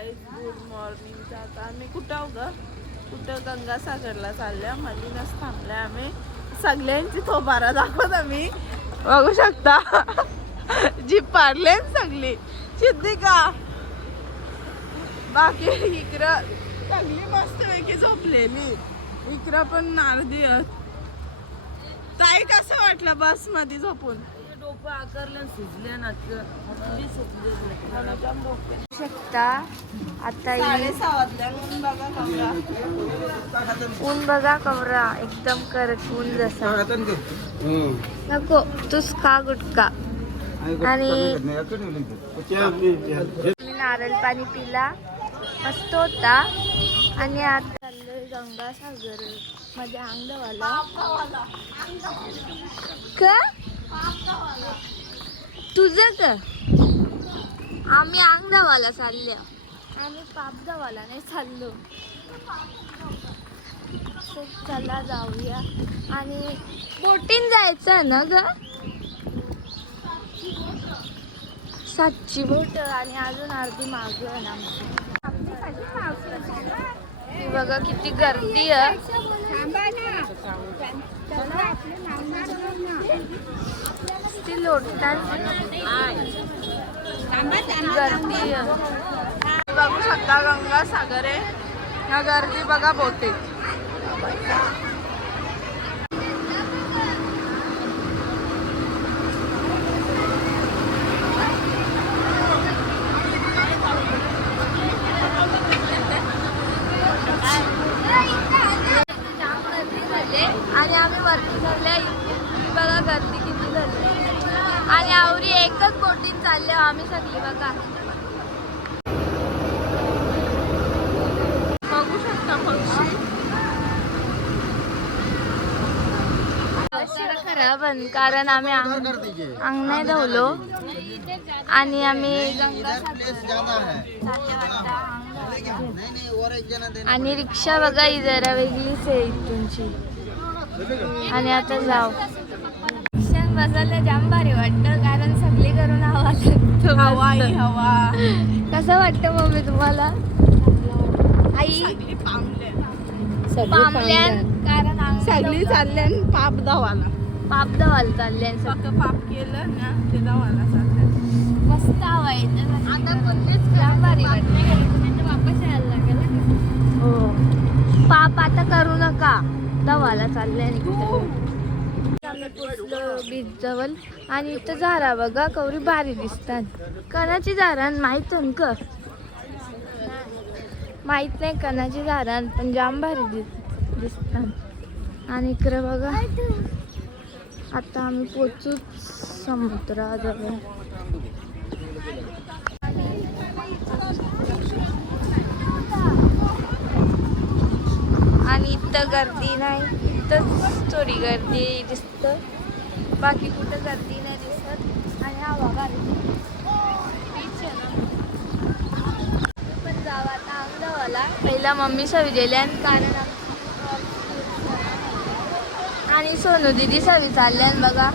Guys good morning आता आम्ही कुठं आहो ग? कुठं गंगासागरला चालल्या? मधीनच थांबल्या आम्ही. सगळ्यांची थोबारा दाखवत आम्ही. बघू शकता. जी पारले सगळी. सिद्धिका. बाकी इकडं सगळी मस्त पैकी झोपलेली. इकडं पण नारदी ताई कसं वाटलं बसमध्ये झोपून? डोकं आकारलं सुजल्या ना शकता. आता ऊन बघा कमरा. एकदम करत ऊन जसा. नको तूच खा गुटका आणि नारळ पाणी पिला. मस्त होता. आणि आता चाललोय गंगासागरमध्ये अंगवाला का? तुझं का आम्ही अंगधावाला चालल्या. आम्ही पापगावाला नाही चाललो. चला जाऊया. आणि बोटीन जायचं ना ग? सातची बोट. आणि अजून अर्धी माग ना बघा किती गर्दी आहे. ती लोटतात गर्दी. आहे बघू शकता गंगा सागर आहे. ह्या गर्दी बघा बहुतेक जाम गर्दी झाली आणि आम्ही वरती चालले बघा गर्दी किती झाली आणि आवरी एकच बोटीत चालले आम्ही सगळी बघा बघू शकता पक्षी पण कारण आम्ही अंग नाही धावलो आणि आम्ही आणि रिक्षा बघा ही जरा वेगळीच आहे इथूनची आणि आता जाऊ. रिक्षात बसायला जाम भारी वाटतं कारण सगळी करून हवा ही मस्त. हवा. कसं वाटतं मम्मी तुम्हाला? आई पामल्यान कारण सगळी धावलं. चालले आणि पाप धावाला पाप धावायला चालले फक्त पाप केलं ना ते धावाला चालले. मस्त हवा येते आता कोणतीच जाम भारी वाटते. वापस यायला लागेल हो. पाप आता करू नका. दवाला चालले आम्ही पोचलो बीच जवळ आणि इथं झाडा बघा कवरी भारी दिसतात. कणाची झाडां माहीत आहे का माहीत नाही कणाची झाडां पण जाम भारी दिस दिसतात. आणि इकडं बघा आता आम्ही पोचू समुद्राजवळ. आणि इथं गर्दी नाही. इथंच थोडी गर्दी दिसतं बाकी कुठं गर्दी नाही दिसत. आणि हा बघा बीच आहे ना. पण जावं आता. अहमदाबादला पहिला मम्मी सवी गेल्या आणि कारण आणि सोनू दिदी सवी चालल्यान बघा.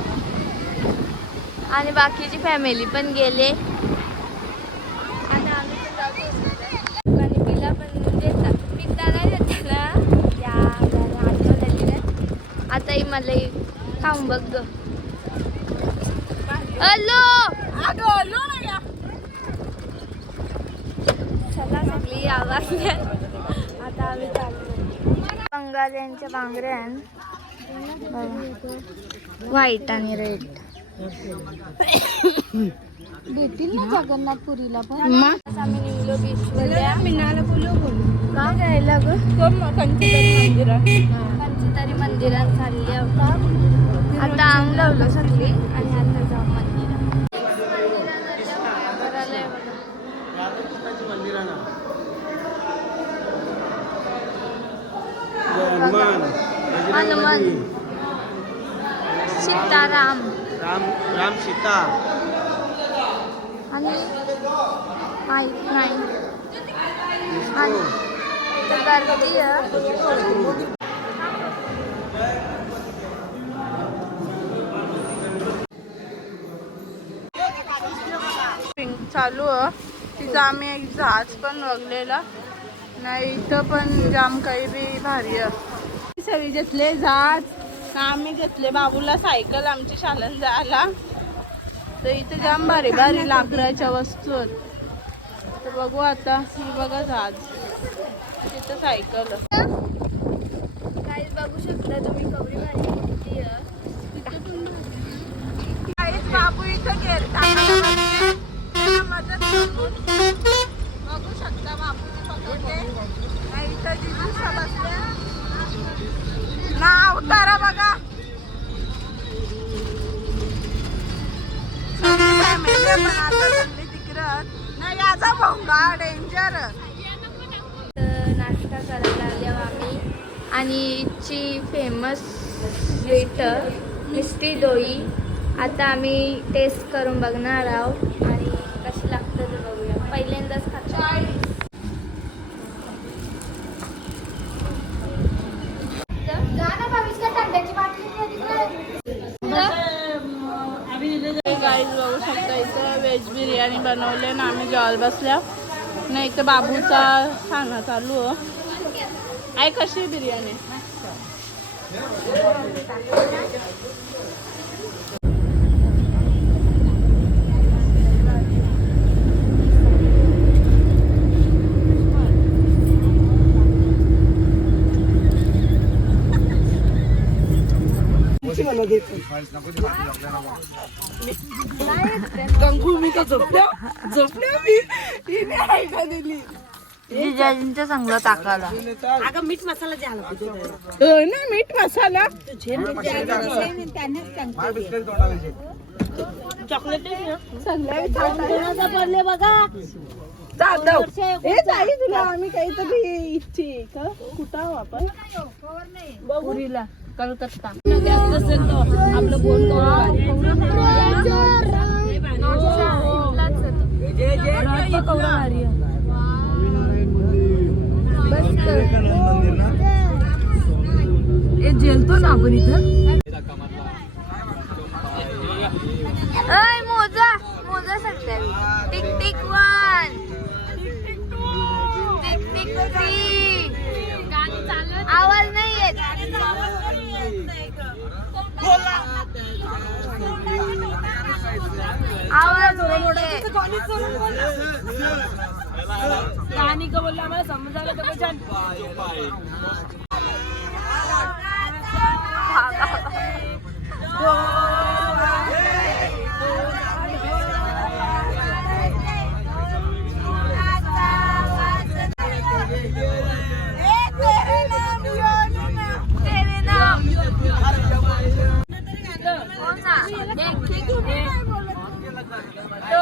आणि बाकीची फॅमिली पण गेले आता आम्ही पण जातो आणि तिला पण देतात पिता नाही देत ना या जरा आठवण आली आता ही मला खाऊन बघ ग. हॅलो! चला सगळी आवाज आता आम्ही चाललो. बंगाल यांच्या बांगड्या व्हाईट आणि रेड. भेटतील ना जगन्नाथपुरीला पण. आम्ही निघलो बीचवर मिनाला बोलू. बोलू का जायला ग? कंचीतरी मंदिरात. पंचतारी मंदिरात चालली आता आता अंग लावलं सगळी आणि आता जाऊ मंदिरात. हनुमान. सीताराम. राम राम सीता. माहीत नाही. आणि चालू आहे. तिथं आम्ही एक जहाज पण बघलेला नाही इथं पण जाम काही बी भारी आहे. सगळी घेतले जहाज. आम्ही घेतले? बाबूला सायकल आमची शालन जायला. तर इथं जाम भारी भारी लाकडाच्या वस्तू आहेत. तर बघू आता ही बघा जहाज तिथं सायकल आहे. काहीच बघू शकता तुम्ही कवरी भारी किती आहे. काहीच बाबू इथं गेल मदत भोंगा डेंजर तर नाश्ता करायला आल्या आम्ही. आणि इथची फेमस स्वीट मिष्टी दोई आता आम्ही टेस्ट करून बघणार आहोत. आणि कशी लागतं ते बघूया. पहिल्यांदाच खातो गाईज बघू शकता इथं व्हेज बिर्याणी बनवले ना आम्ही जेवायला बसल्या. नाही तर बाबूचा सांगा चालू आहे कशी बिर्याणी? आहे कशी आहे बिर्याणी झोपल्या? मी? हिने ऐका दिली जिजाजींच्या चांगला टाकाला अगं मीठ मसाला द्यायला पाहिजे. हो ना मीठ मसाला. पडले बघा. हे ताई तुला आम्ही काहीतरी इच्छी का कुठं आहो आपण? पुरीला कलकत्ता आपलं फोन जेलतो ना आपण इथं अय मोजा मोजा tick tick one tick tick three नाही येत आवाज नाही बोलला आम्हाला समजायला तर पाहिजे. तेरे नाम हो ना तो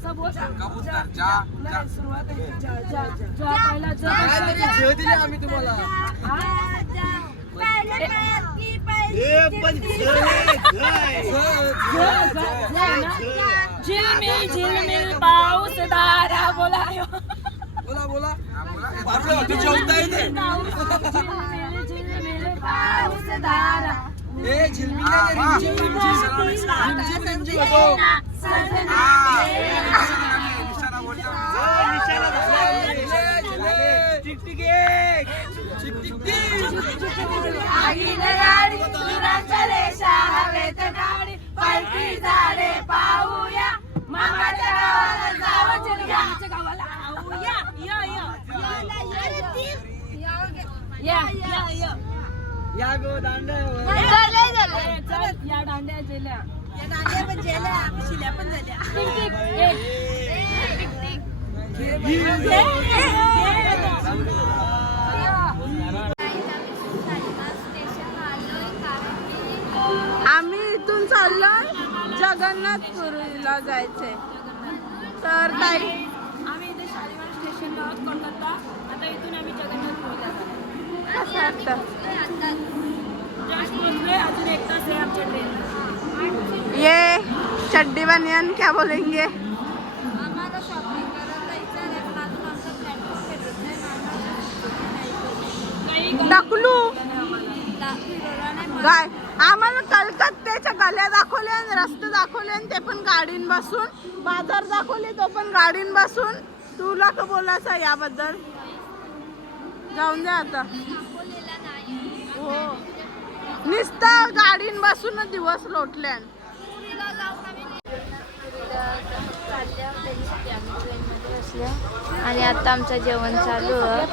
कसा बोल कबूतर जा सुरुवात आहे जा जा जा पहिला जा दिली आम्ही तुम्हाला झिलमिल झिलमिल पाऊस दारा बोलायो बोला बोला झिलमिल झिलमिल पाऊस दारा ए झिलमिल या, या. या, गो दांड ए, चल, या दांड्या आम्ही इथून चाललोय जगन्नाथपुरीला जायचंय. तर ताई. आम्ही इथे शालिमार स्टेशनला आहोत कोलकाता आता इथून आम्ही जगन्नाथपुरीला जाणार कसं वाटतं. जस्ट पोहोचलोय अजून एक तास आहे आमच्या ट्रेन ये चड्डी बनियन क्या बोलेंगे? डकलू गाय आम्हाला कलकत्त्याच्या गल्या दाखवल्या आणि रस्ते दाखवले आणि ते पण गाडीन बसून. बाजार दाखवले तो पण गाडीन बसून. तुला का बोलायचं याबद्दल? जाऊन द्या आता. हो. नुसतं बसून दिवस बसल्या आणि आता आमचं जेवण चालू आहे.